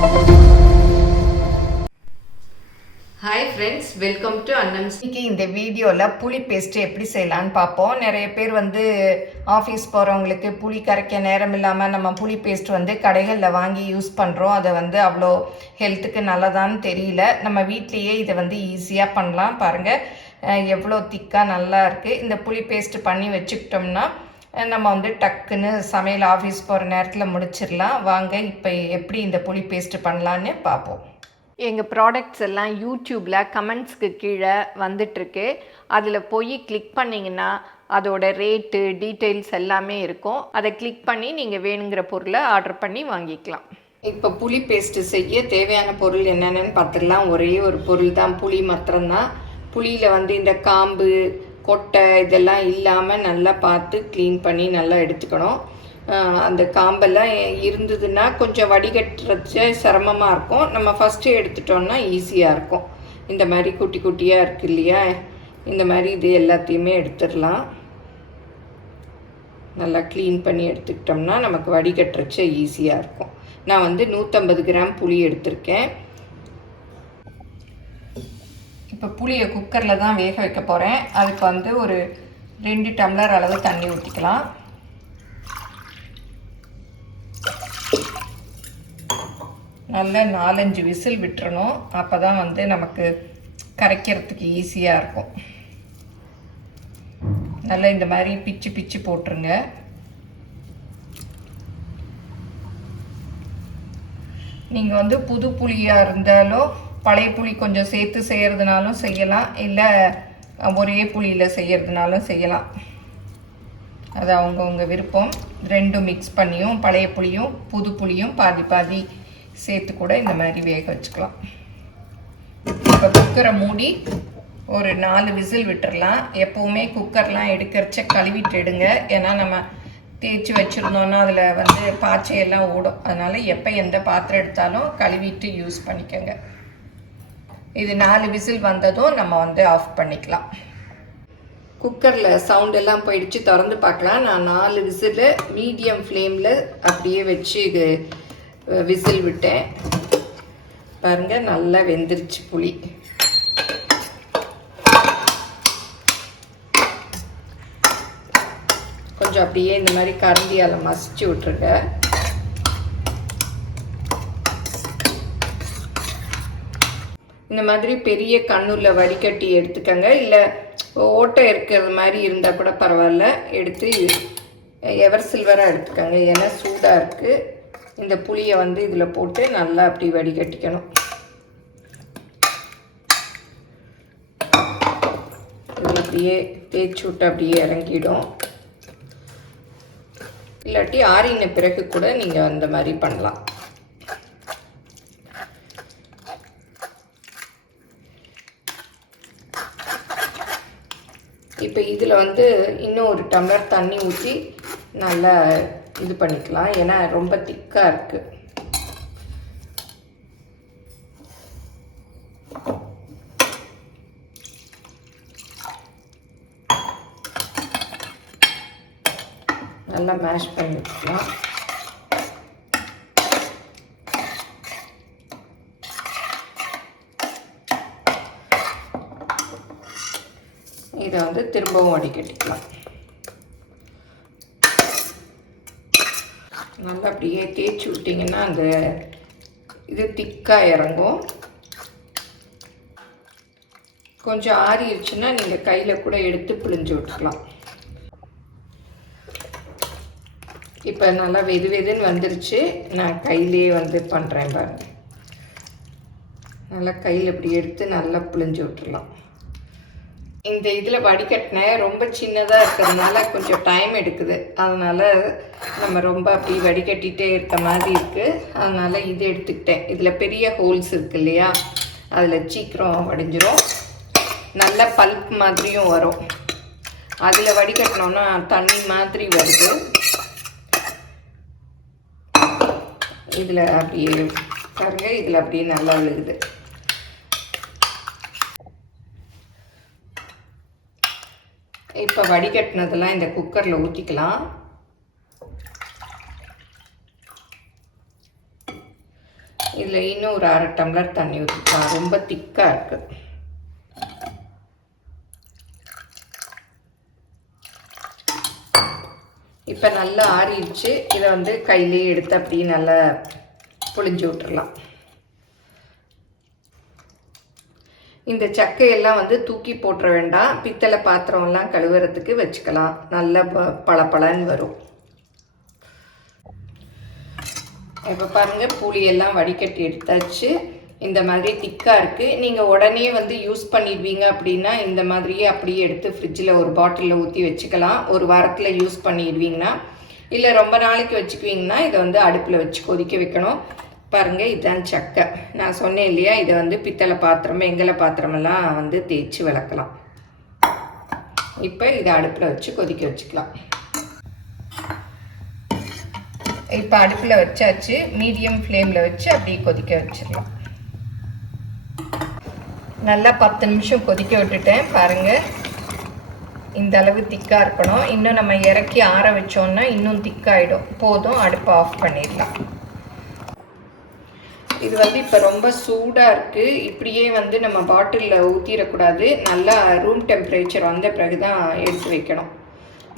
Hi friends, welcome to Annam's. இந்த வீடியோவில் புளி பேஸ்ட்டு எப்படி செய்யலான்னு பார்ப்போம். நிறைய பேர் ஆஃபீஸ் போகிறவங்களுக்கு புளி கரைக்க நேரம் இல்லாமல் நம்ம புளி பேஸ்ட் கடைகளில் வாங்கி யூஸ் பண்ணுறோம். அதை அவ்வளோ ஹெல்த்துக்கு நல்லதான்னு தெரியல. நம்ம வீட்லேயே இதை ஈஸியாக பண்ணலாம். பாருங்கள் எவ்வளோ திக்காக நல்லா இருக்குது. இந்த புளி பேஸ்ட்டு பண்ணி வச்சுக்கிட்டோம்னா நம்ம டக்குன்னு சமையல் ஆஃபீஸ் போகிற நேரத்தில் முடிச்சிடலாம். வாங்க இப்போ எப்படி இந்த புளி பேஸ்ட்டு பண்ணலான்னு பார்ப்போம். எங்கள் ப்ராடக்ட்ஸ் எல்லாம் யூடியூப்பில் கமெண்ட்ஸ்க்கு கீழே வந்துட்டுருக்கு. அதில் போய் கிளிக் பண்ணிங்கன்னா அதோட ரேட்டு டீட்டெயில்ஸ் எல்லாமே இருக்கும். அதை கிளிக் பண்ணி நீங்கள் வேணுங்கிற பொருளை ஆர்டர் பண்ணி வாங்கிக்கலாம். இப்போ புளி பேஸ்ட்டு செய்ய தேவையான பொருள் என்னென்னு பார்த்துடலாம். ஒரே ஒரு பொருள் தான், புளி மாத்திரம்தான். புளியில் இந்த காம்பு கொட்டை இதெல்லாம் இல்லாமல் நல்லா பார்த்து க்ளீன் பண்ணி நல்லா எடுத்துக்கணும். அந்த காம்பெல்லாம் இருந்ததுன்னா கொஞ்சம் வடிகட்டுறது சிரமமாக இருக்கும். நம்ம ஃபஸ்ட்டு எடுத்துட்டோம்னா ஈஸியாக இருக்கும். இந்த மாதிரி குட்டி குட்டியாக இருக்குது இல்லையா, இந்த மாதிரி இது எல்லாத்தையுமே எடுத்துடலாம். நல்லா க்ளீன் பண்ணி எடுத்துக்கிட்டோம்னா நமக்கு வடிகட்டுறச்ச ஈஸியாக இருக்கும். நான் 150 கிராம் புளி எடுத்திருக்கேன். இப்போ புளியை குக்கரில் தான் வேக வைக்க போகிறேன். அதுக்கு ஒரு 2 டம்ளர் அளவு தண்ணி ஊற்றிக்கலாம். நல்லா 4-5 விசில் விட்டுறணும். அப்போ தான் நமக்கு கரைக்கிறதுக்கு ஈஸியாக இருக்கும். நல்லா இந்த மாதிரி பிச்சு பிச்சு போட்டுருங்க. நீங்கள் புது புளியாக இருந்தாலோ பழைய புளி கொஞ்சம் சேர்த்து செய்கிறதுனாலும் செய்யலாம், இல்லை ஒரே புளியில் செய்கிறதுனாலும் செய்யலாம். அது அவங்கவுங்க விருப்பம். ரெண்டும் மிக்ஸ் பண்ணியும் பழைய புளியும் புது புளியும் பாதி பாதி சேர்த்து கூட இந்த மாதிரி வேக வச்சுக்கலாம். இப்போ குக்கரை மூடி ஒரு 4 விசில் விட்டுடலாம். எப்போவுமே குக்கர்லாம் எடுக்கிறச்ச கழுவிட்டு எடுங்க. ஏன்னா நம்ம தேய்ச்சி வச்சுருந்தோன்னா அதில் பாய்ச்சையெல்லாம் ஓடும். அதனால் எப்போ எந்த பாத்திரம் எடுத்தாலும் கழுவிட்டு யூஸ் பண்ணிக்கோங்க. இது 4 விசில் வந்ததும் நம்ம ஆஃப் பண்ணிக்கலாம். குக்கரில் சவுண்டெல்லாம் போயிடுச்சு, திறந்து பார்க்கலாம். நான் 4 விசில் மீடியம் ஃப்ளேமில் அப்படியே வச்சு இது விசில் விட்டேன். பாருங்கள் நல்லா வெந்துருச்சு புளி. கொஞ்சம் அப்படியே இந்த மாதிரி கரண்டியால் மசிச்சு விட்டுருங்க. இந்த மாதிரி பெரிய கண்ணுல வடிகட்டி எடுத்துக்கங்க. இல்லை ஓட்டை இருக்கிறது மாதிரி இருந்தால் கூட பரவாயில்ல, எடுத்து எவர் சில்வராக எடுத்துக்கங்க. ஏன்னா சூடாக இருக்குது. இந்த புளியை இதில் போட்டு நல்லா அப்படி வடிகட்டிக்கணும். இதில் அப்படியே தேய்ச்சி விட்டு அப்படியே இறங்கிடும். இல்லாட்டி ஆறின பிறகு கூட நீங்கள் அந்த மாதிரி பண்ணலாம். இப்போ இதில் இன்னும் ஒரு டம்ளர் தண்ணி ஊற்றி நல்லா இது பண்ணிக்கலாம். ஏன்னா ரொம்ப திக்காக இருக்குது. நல்லா மேஷ் பண்ணி வச்சுக்கலாம். இதை திரும்பவும் வடிகட்டிக்கலாம். நல்லா அப்படியே தேய்ச்சி விட்டிங்கன்னா அந்த இது திக்காக இறங்கும். கொஞ்சம் ஆறிடுச்சுன்னா நீங்கள் கையில் கூட எடுத்து பிழிஞ்சு விட்டுக்கலாம். இப்போ நல்லா வெது வெதுன்னு வந்துருச்சு. நான் கையிலே பண்ணுறேன் பாருங்கள். நல்லா கையில் இப்படி எடுத்து நல்லா பிழிஞ்சு விட்டுடலாம். இந்த இதில் வடிகட்டின ரொம்ப சின்னதாக இருக்கிறதுனால கொஞ்சம் டைம் எடுக்குது. அதனால் நம்ம ரொம்ப அப்படி வடிகட்டிகிட்டே இருக்க மாதிரி இருக்குது. அதனால் இது எடுத்துக்கிட்டேன். இதில் பெரிய ஹோல்ஸ் இருக்குது இல்லையா, அதில் சீக்கிரம் வடிஞ்சிரும். நல்ல பல்ப் மாதிரியும் வரும். அதில் வடிகட்டினோன்னா தண்ணி மாதிரி வருது. இதில் அப்படியே பாருங்க, இதில் அப்படியே நல்லா விழுகுது. இப்போ வடிகட்டினதெல்லாம் இந்த குக்கரில் ஊற்றிக்கலாம். இதில் இன்னும் ஒரு 1/2 டம்ளர் தண்ணி ஊற்றிக்கலாம். ரொம்ப திக்காக இருக்குது. இப்போ நல்லா ஆறிடுச்சு. இதை வந்து கையிலே எடுத்து அப்படியே நல்லா புழிஞ்சு விட்டுறலாம். இந்த சக்கையெல்லாம் வந்து தூக்கி போட்டுற வேண்டாம். பித்தளை பாத்திரம்லாம் கழுவுறதுக்கு வச்சுக்கலாம். நல்ல பளபளன்னு வரும். இப்போ பாருங்கள், புளியெல்லாம் வடிகட்டி எடுத்தாச்சு. இந்த மாதிரி திக்காக இருக்குது. நீங்கள் உடனே வந்து யூஸ் பண்ணிடுவீங்க அப்படின்னா இந்த மாதிரியே அப்படியே எடுத்து ஃப்ரிட்ஜில் ஒரு பாட்டிலில் ஊற்றி வச்சுக்கலாம். ஒரு வாரத்தில் யூஸ் பண்ணிடுவீங்கன்னா. இல்லை ரொம்ப நாளைக்கு வச்சுக்குவீங்கன்னா இதை வந்து அடுப்பில் வச்சு கொதிக்க வைக்கணும். பாருங்கள், இதுதான் சக்கை. நான் சொன்னேன் இல்லையா, இதை வந்து பித்தளை பாத்திரம், வெங்கல பாத்திரமெல்லாம் வந்து தேய்ச்சி விளக்கலாம். இப்போ இதை அடுப்பில் வச்சு கொதிக்க வச்சுக்கலாம். இப்போ அடுப்பில் வச்சாச்சு. மீடியம் ஃப்ளேமில் வச்சு அப்படியே கொதிக்க வச்சிடலாம். நல்லா 10 நிமிஷம் கொதிக்க விட்டுட்டேன். பாருங்கள், இந்த அளவு திக்காக இருக்கணும். இன்னும் நம்ம இறக்கி ஆற வச்சோன்னா இன்னும் திக்காகிடும். போதும், அடுப்பை ஆஃப் பண்ணிடலாம். இது வந்து இப்போ ரொம்ப சூடாக இருக்குது. இப்படியே வந்து நம்ம பாட்டிலில் ஊற்றிடக்கூடாது. நல்லா ரூம் டெம்பரேச்சர் வந்த பிறகு தான் எடுத்து வைக்கணும்.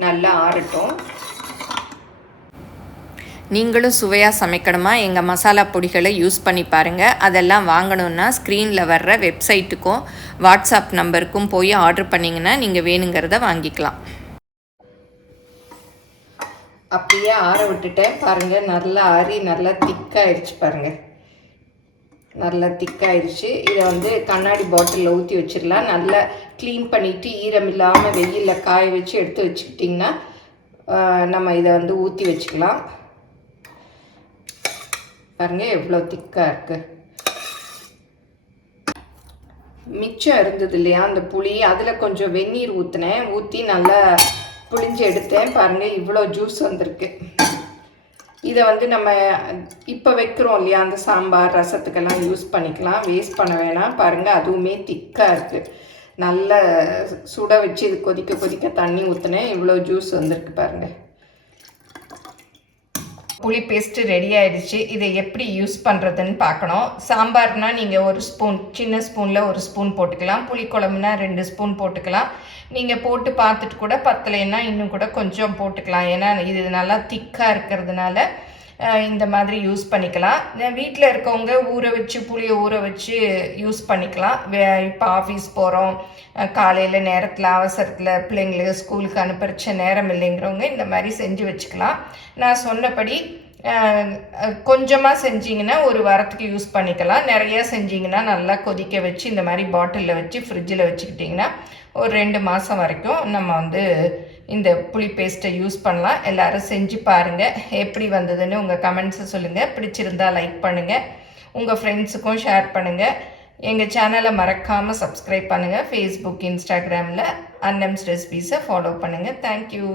நல்லா ஆறட்டும். நீங்களும் சுவையாக சமைக்கணுமா? எங்கள் மசாலா பொடிகளை யூஸ் பண்ணி பாருங்கள். அதெல்லாம் வாங்கணுன்னா ஸ்க்ரீனில் வர்ற வெப்சைட்டுக்கும் வாட்ஸ்அப் நம்பருக்கும் போய் ஆர்டர் பண்ணிங்கன்னா நீங்கள் வேணுங்கிறத வாங்கிக்கலாம். அப்படியே ஆற விட்டுட்டேன். பாருங்கள், நல்லா ஆறி நல்லா திக்காகிடுச்சு. பாருங்கள், நல்லா திக்காகிடுச்சு. இதை வந்து கண்ணாடி பாட்டிலில் ஊற்றி வச்சிடலாம். நல்லா க்ளீன் பண்ணிவிட்டு ஈரம் இல்லாமல் வெயிலில் காய வச்சு எடுத்து வச்சுக்கிட்டிங்கன்னா நம்ம இதை வந்து ஊற்றி வச்சுக்கலாம். பாருங்கள், எவ்வளோ திக்காக இருக்குது. மிச்சம் இருந்தது இல்லையா அந்த புளி, அதில் கொஞ்சம் வெந்நீர் ஊற்றினேன். ஊற்றி நல்லா புளிஞ்சு எடுத்தேன். பாருங்கள், இவ்வளோ ஜூஸ் வந்திருக்கு. இதை வந்து நம்ம இப்போ வைக்கிறோம் இல்லையா, அந்த சாம்பார் ரசத்துக்கெல்லாம் யூஸ் பண்ணிக்கலாம். வேஸ்ட் பண்ண வேணாம். பாருங்கள், அதுவுமே திக்காக இருக்குது. நல்லா சுட வச்சு இது கொதிக்க கொதிக்க தண்ணி ஊற்றினேன். இவ்வளோ ஜூஸ் வந்திருக்கு. பாருங்கள், புளி பேஸ்ட்டு ரெடி ஆகிடுச்சு. இதை எப்படி யூஸ் பண்ணுறதுன்னு பார்க்கணும். சாம்பார்னால் நீங்கள் ஒரு ஸ்பூன், சின்ன ஸ்பூனில் ஒரு ஸ்பூன் போட்டுக்கலாம். புளிக்குழம்புனா 2 ஸ்பூன் போட்டுக்கலாம். நீங்கள் போட்டு பார்த்துட்டு கூட பத்தலைன்னா இன்னும் கூட கொஞ்சம் போட்டுக்கலாம். ஏன்னா இது நல்லா திக்காக இருக்கிறதுனால இந்த மாதிரி யூஸ் பண்ணிக்கலாம். வீட்டில் இருக்கவங்க ஊற வச்சு புளியை ஊற வச்சு யூஸ் பண்ணிக்கலாம். இப்போ ஆஃபீஸ் போகிறோம், காலையில் நேரத்தில் அவசரத்தில் பிள்ளைங்களுக்கு ஸ்கூலுக்கு அனுப்புறச்ச நேரம் இல்லைங்கிறவங்க இந்த மாதிரி செஞ்சு வச்சுக்கலாம். நான் சொன்னபடி கொஞ்சமாக செஞ்சிங்கன்னா ஒரு வாரத்துக்கு யூஸ் பண்ணிக்கலாம். நிறையா செஞ்சிங்கன்னா நல்லா கொதிக்க வச்சு இந்த மாதிரி பாட்டிலில் வச்சு ஃப்ரிட்ஜில் வச்சுக்கிட்டிங்கன்னா ஒரு 2 மாதம் வரைக்கும் நம்ம வந்து இந்த புளி பேஸ்ட்டை யூஸ் பண்ணலாம். எல்லோரும் செஞ்சு பாருங்கள். எப்படி வந்ததுன்னு உங்கள் கமெண்ட்ஸை சொல்லுங்கள். பிடிச்சிருந்தால் லைக் பண்ணுங்கள். உங்கள் ஃப்ரெண்ட்ஸுக்கும் ஷேர் பண்ணுங்கள். எங்கள் சேனலை மறக்காமல் சப்ஸ்கிரைப் பண்ணுங்கள். ஃபேஸ்புக், இன்ஸ்டாகிராமில் அன்னம்ஸ் ரெசிபீஸை ஃபாலோ பண்ணுங்கள். தேங்க்யூ.